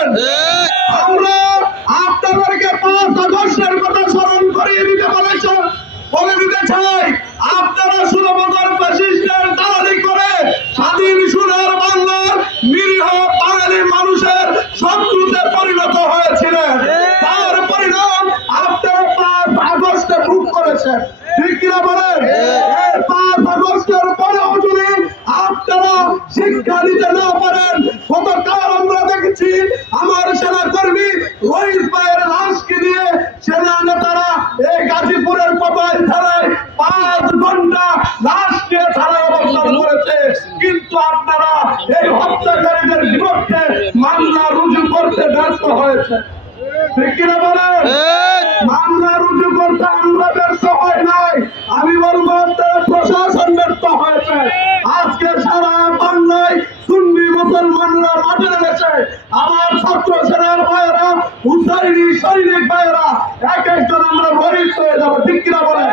বলেন? আমরা আপনাদেরকে 5 আগস্টের কথা স্মরণ করিয়ে দিতে বলে দিতে চাই। আপনারা শুধুমাত্র ফ্যাসিস্টের দালালি করে স্বাধীন সোনার বাংলার নিরীহ বাঙালি মানুষের শত্রুতে পরিণত হয়েছিলেন। তার পরিণাম আপনারা 5 আগস্টে ভোগ করেছেন, ঠিক কিনা বলেন? এই 5 আগস্টের পরেও যদি আপনারা শিক্ষা দিতে না পারেন, গতকাল আমরা দেখেছি আমার সেনা কর্মী রইস ভাইয়ের লাশকে নিয়ে সেনা নেতারা এই গাজীপুরের মোবাইল থানায় 5 ঘন্টা লাশ নিয়ে থানায় অবস্থান করেছে। কিন্তু আপনারা এই হত্যাকারীদের বিরুদ্ধে মামলা রুজু করতে ব্যর্থ হয়েছে, ঠিক কিনা বলেন? মামলা রুজু করতে আমরা ব্যর্থ হয় নাই, আমি বলবো আপনারা প্রশাসন ব্যর্থ হয়েছে। আজকে সারা বাংলায় সুন্নি মুসলমানরা মাঠে নেমেছে। আমার ছাত্র সেনার ভাইয়েরা, হুসাইনি সৈনিক ভাইয়েরা এক একজন আমরা রহিত হয়ে যাবো, ঠিক কিনা বলে?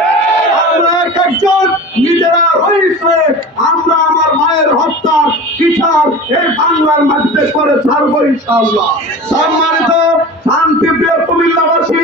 আমরা এক একজন নিজেরা রহিত হয়ে আমরা আমার মায়ের হত্যা বিচার এই বাংলার মাটিতে করে ছাড়বো ইনশাআল্লাহ। সম্মানিত শান্তিপ্রিয় কুমিল্লাবাসী,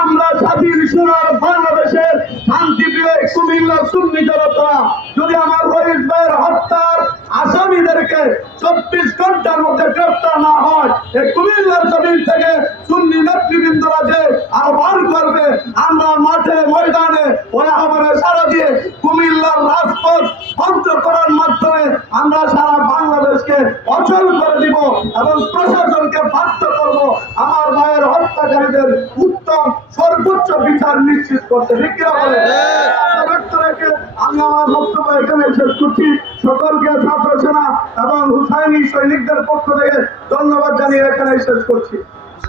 আমরা স্বাধীন সোনার বাংলাদেশের শান্তিপ্রিয় কুমিল্লা সুন্নি জনতা যদি আমার রহিত ভাইয়ের হত্যার আসামিদেরকে 24 ঘন্টার মধ্যে গ্রেফতার না হয়, এই কুমিল্লার জমিন থেকে সুন্নি নেতৃবৃন্দরা যে আহ্বান করবে, আমরা মাঠে ময়দানে ওই আহ্বানে সাড়া দিয়ে কুমিল্লার রাজপথ বন্ধ করার মাধ্যমে আমরা সারা বাংলাদেশকে অচল করে দিব এবং প্রশাসনকে বাধ্য করব আমার মায়ের হত্যাকারীদের উত্তম সর্বোচ্চ বিচার নিশ্চিত করতে, ঠিক কিনা বলে? আমি আমার বক্তব্য এখানে শেষ করছি। সকলকে ছাত্র সেনা এবং হুসাইনি সৈনিকদের পক্ষ থেকে ধন্যবাদ জানিয়ে এখানে শেষ করছি।